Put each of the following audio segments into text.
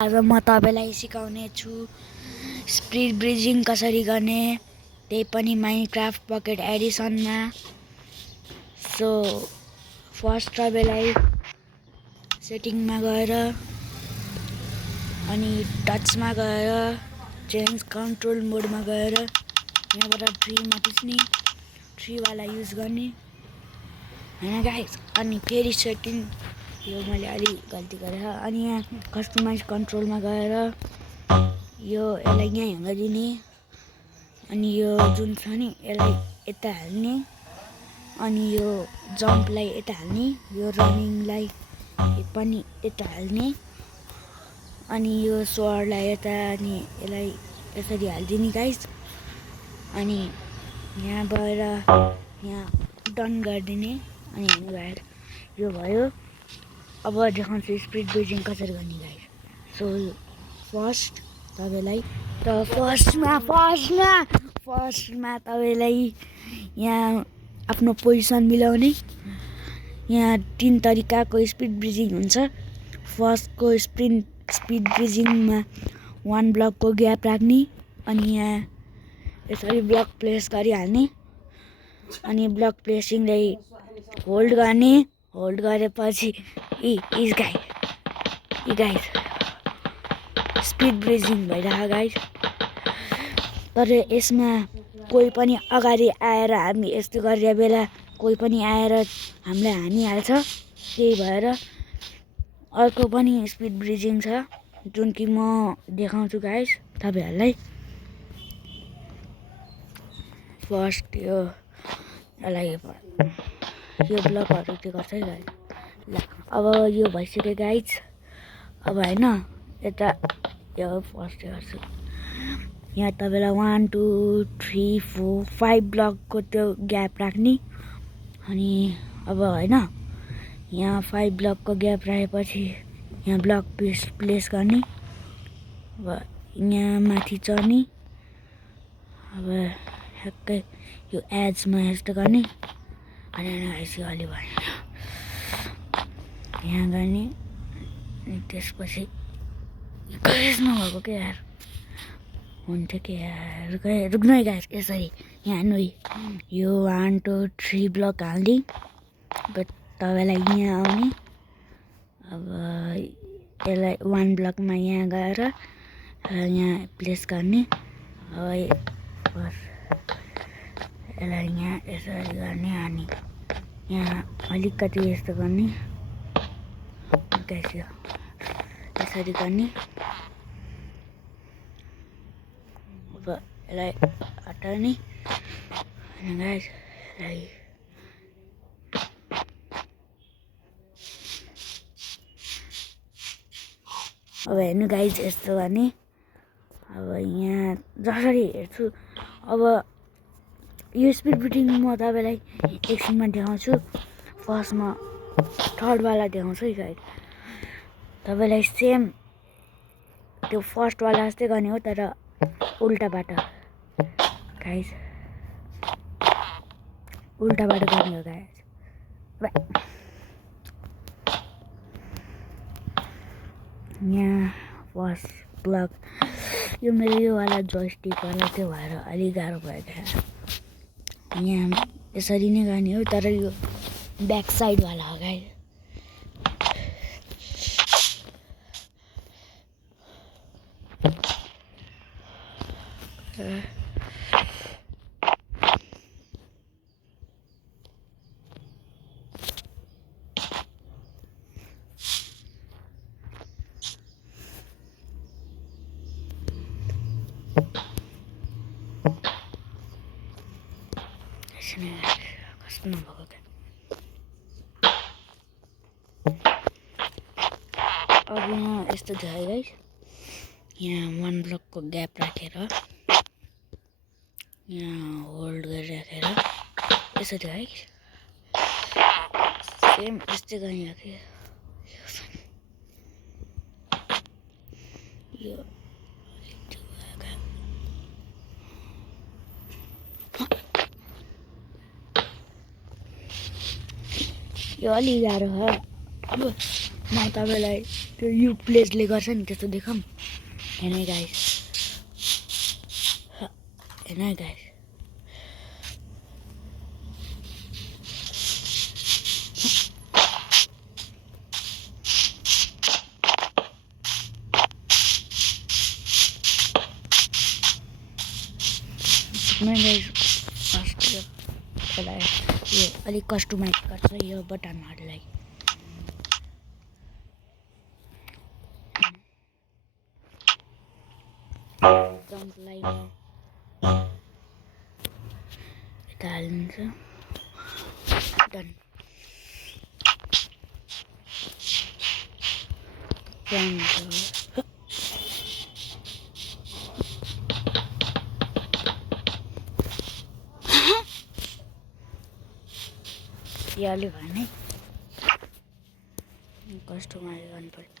आज म तपाईलाई सिकाउने छु स्पिड ब्रिजिङ कसरी गर्ने, त्यही पनि माइनक्राफ्ट पकेट एडिसनमा। सो फर्स्ट तपाईलाई सेटिङमा गएर अनि टचमा गएर चेन्ज कन्ट्रोल मोडमा गएर यहाँबाट 3 मा थिच्ने, 3 वाला युज गर्ने हैन गाइस। अनि फेरि सेटिङ, यो मैले अलि गल्ती गरेँ। अनि यहाँ कस्टमाइज कन्ट्रोलमा गएर यो यसलाई यहाँ हिँड्न दिने, अनि यो जुन छ नि यसलाई यता हाल्ने, अनि यो जम्पलाई यता हाल्ने, यो रनिङलाई पनि यता हाल्ने, अनि यो स्वरलाई यता, अनि यसलाई यसरी हालिदिने गाइस। अनि यहाँ गएर यहाँ डन गरिदिने, अनि हिँड्नु गएर यो भयो। अब देखाउँछु स्पिड ब्रिजिङ कसरी गर्ने गाइस। सो फर्स्ट तपाईलाई फर्स्टमा तपाईलाई यहाँ आफ्नो पोजिसन मिलाउने। यहाँ 3 तरिकाको स्पिड ब्रिजिङ हुन्छ। फर्स्टको स्पिड ब्रिजिङमा 1 ब्लकको ग्याप राख्ने, अनि यहाँ यसरी ब्लक प्लेस गरिहाल्ने, अनि ब्लक प्लेसिङलाई होल्ड गर्ने। होल्ड गरेपछि गाइस स्पिड ब्रिजिङ भइरहेको गाइस। तर यसमा कोही पनि अगाडि आएर, हामी यस्तो गरेर बेला कोही पनि आएर हामीलाई हानिहाल्छ। त्यही भएर अर्को पनि स्पिड ब्रिजिङ छ जुन कि म देखाउँछु गाइस तपाईहरुलाई। फर्स्ट यसलाई यो ब्लकहरु चाहिँ गर्छ है गाइस। ल अब यो भइसक्यो गाइस। अब हैन यता यो फर्स्ट गर्छु। यहाँ तपाईलाई 1 2 3 4 5 ब्लकको त्यो ग्याप राख्ने, अनि अब हैन यहाँ 5 ब्लकको ग्याप राखेपछि यहाँ ब्लक प्लेस गर्ने। अब यहाँ माथि चढ्ने, अब ठ्याक्कै यो एजमा यस्तो गर्ने, अनि यसो अलि भयो यहाँ गर्ने। अनि त्यसपछि गाइस नभएको के यार हुन्थ्यो के यार, रुक्नु है गाइस। यसरी यहाँ नुई यो 1 2 3 ब्लक हाल्ने। अब तपाईलाई यहाँ आउने, अब यसलाई 1 ब्लकमा यहाँ गएर यहाँ प्लेस गर्ने। अब यसलाई यहाँ यसरी गर्ने, अनि यहाँ अलिकति यस्तो गर्ने गाइस, यसरी गर्ने। अब यसलाई हटाउने, अनि गाइस यसलाई अब हेर्नु गाइस यस्तो गर्ने। अब यहाँ जसरी हेर्छु, अब यो स्पिड ब्रिजिङ म तपाईलाई एकछिनमा देखाउँछु। फर्स्टमा थर्ड वाला देखाउँछु है गाइस। तपाईलाई सेम त्यो फर्स्ट वाला जस्तै गर्ने हो, तर उल्टा बाटो गाइस, उल्टा बाटो गर्ने हो गाइस। यहाँ फर्स्ट ब्लक यो मेरो यो वाला जोयस्टिक वाला त्यो भएर अलि गाह्रो भयो क्या। यहाँ यसरी नै गर्ने हो, तर यो ब्याक साइड वाला हो गाइस। कस्तो नभएको क्या। अब यहाँ यस्तो छ गाइस। यहाँ 1 ब्लकको ग्याप राखेर यहाँ होल्ड गरिराखेर यसरी है, सेम यस्तै गरिराखेँ। यो अलि गाह्रो हो। अब म तपाईलाई त्यो यु प्लेसले गर्छ नि त्यस्तो देखाऊँ हेर्नु गाइस हेर्नु गाइस यसलाई यो अलिक कस्टमाइज गर्छ यो बटनहरूलाई जम्पलाई यता हालिदिन्छ डन यो अलि भयो नि कस्टमाइज गर्नु पर्यो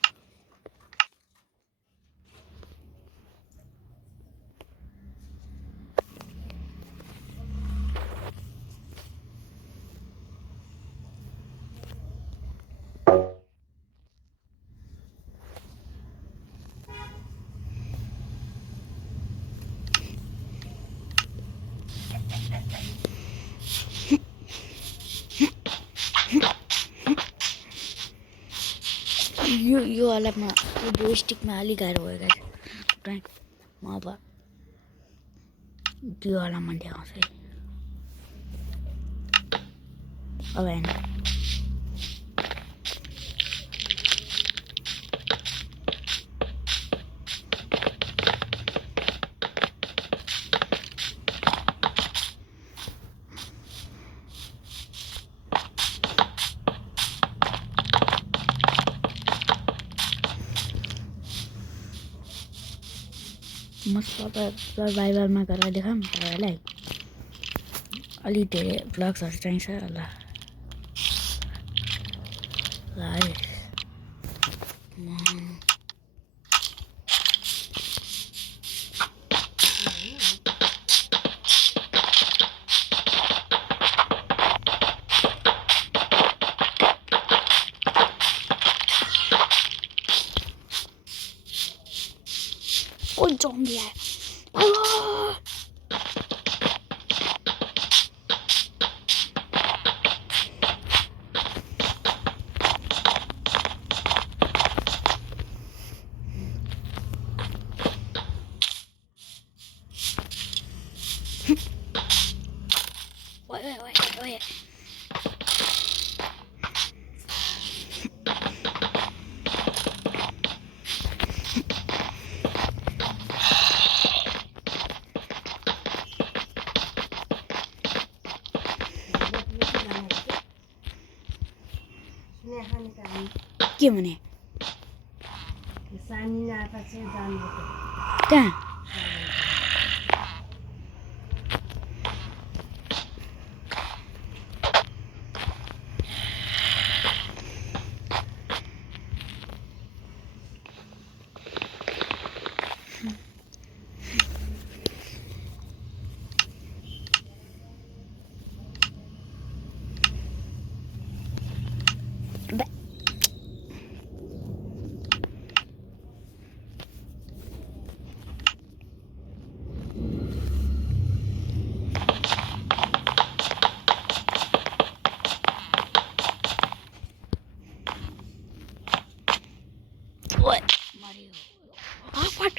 यो वालामा यो जोयस्टिकमा अलिक गाह्रो भयो गाइस ड्राइङ म अब त्यो वालामा देखाउँछु है अब हेर्नु म सर्भाइभलमा गरेर देखाऊँ तपाईँहरूलाई अलि धेरै ब्लग्सहरू चाहिन्छ होला ल है zombie आयो ओए के भने कहाँ What? Mario. Harvard.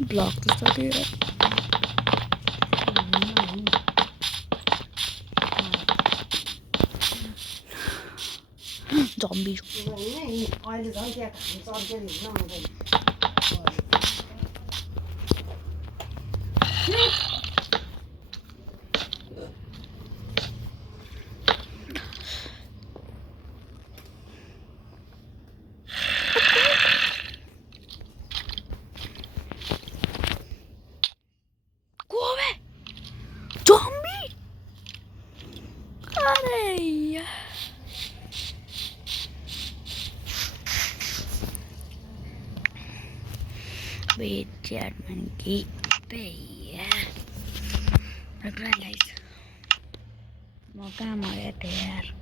Block the study. Zombie. Zombie! अरे बेचार मन की अबे यार रुक रहा गाइस मौका मारे थे यार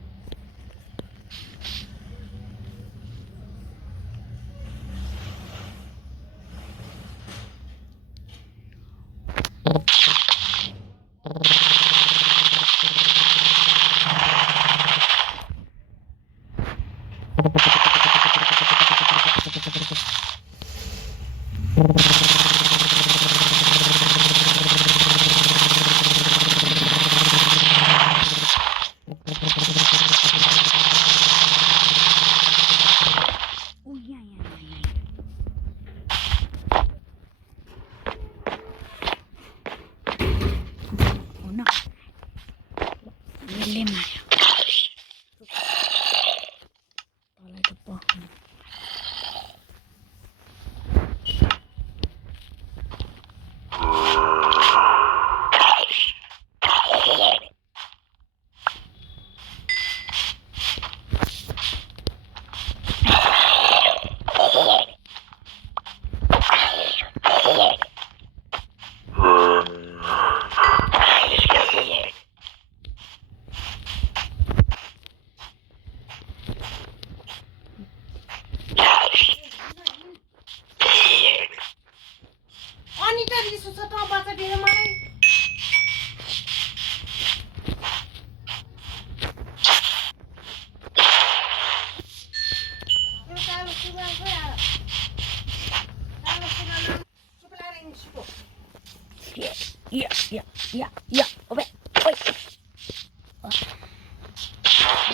Yeah. Wait.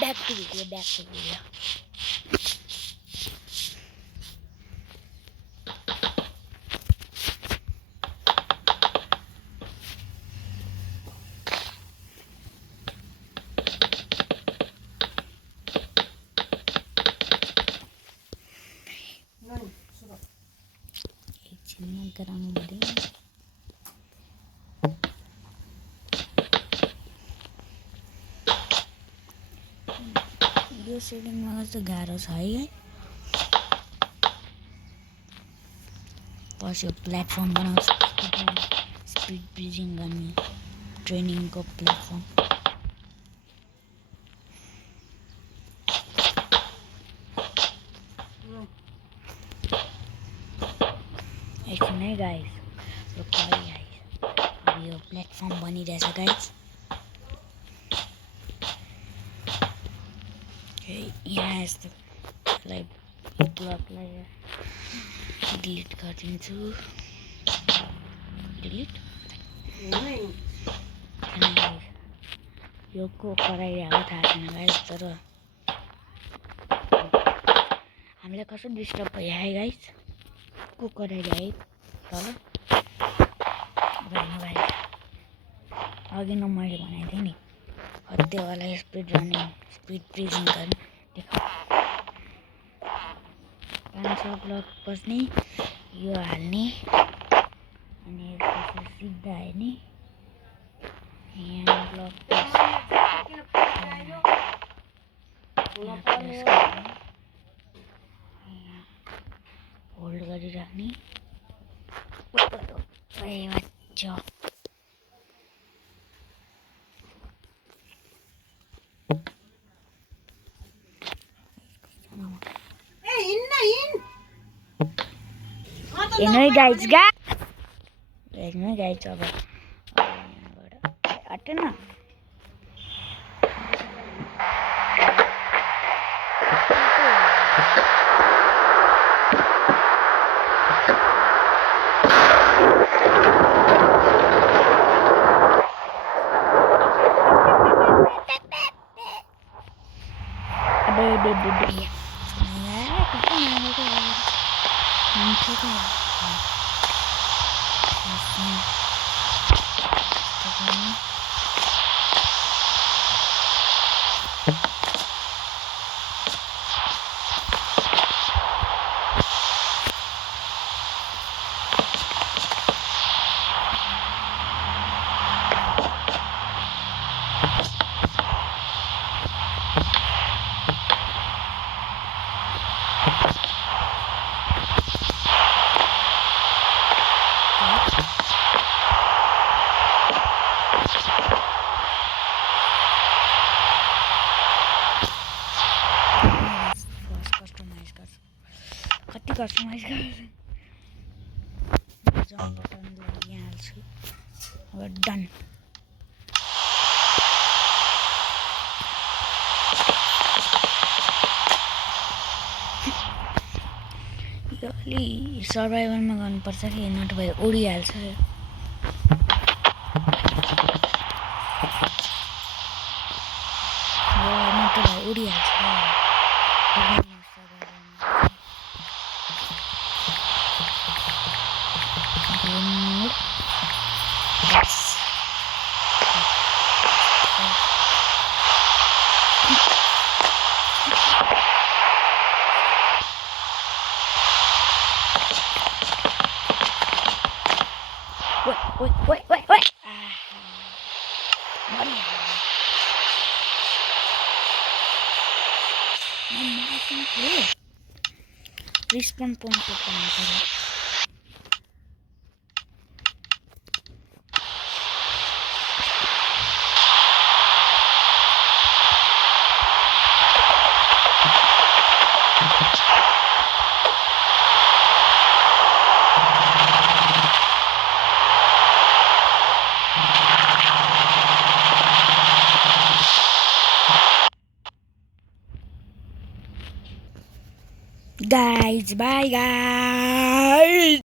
Back to video. चिन्ह कराउनु यो सेटिङ मलाई चाहिँ गाह्रो छ है पछि यो प्लेटफर्म बनाउँछु स्पिड ब्रिजिङ गर्ने ट्रेनिङको प्लेटफर्म एकछिन है गाइस अब यो प्लेटफर्म बनिरहेछ गाइस यहाँ यस्तोलाई ब्लकलाई डिलिट गरिदिन्छु डिलिट यो को कराइरहेको थाहा छैन गाइस तर हामीलाई कसो डिस्टर्ब भयो है गाइस को कराइरहे तल भाइ अघि न मैले भनेको थिएँ नि त्योवाला स्पिड रनिङ स्पिड ब्रिजिङ गर्ने देखा 500 ब्लक बस्ने यो हाल्ने अनि यसपछि सिधा हेर्ने यहाँ ब्लक होल्ड गरिराख्ने बच्चा Ini guys, ini guys coba. Ada na? Ada. Customize गरेर जम्प बटनलाई यहाँ हाल्छु अब डन यो अलि सर्भाइभलमा गर्नुपर्छ कि नभए उडिहाल्छ नभए उडिहाल्छ Wait. Respawn point पे करना पड़ेगा guys, bye guys.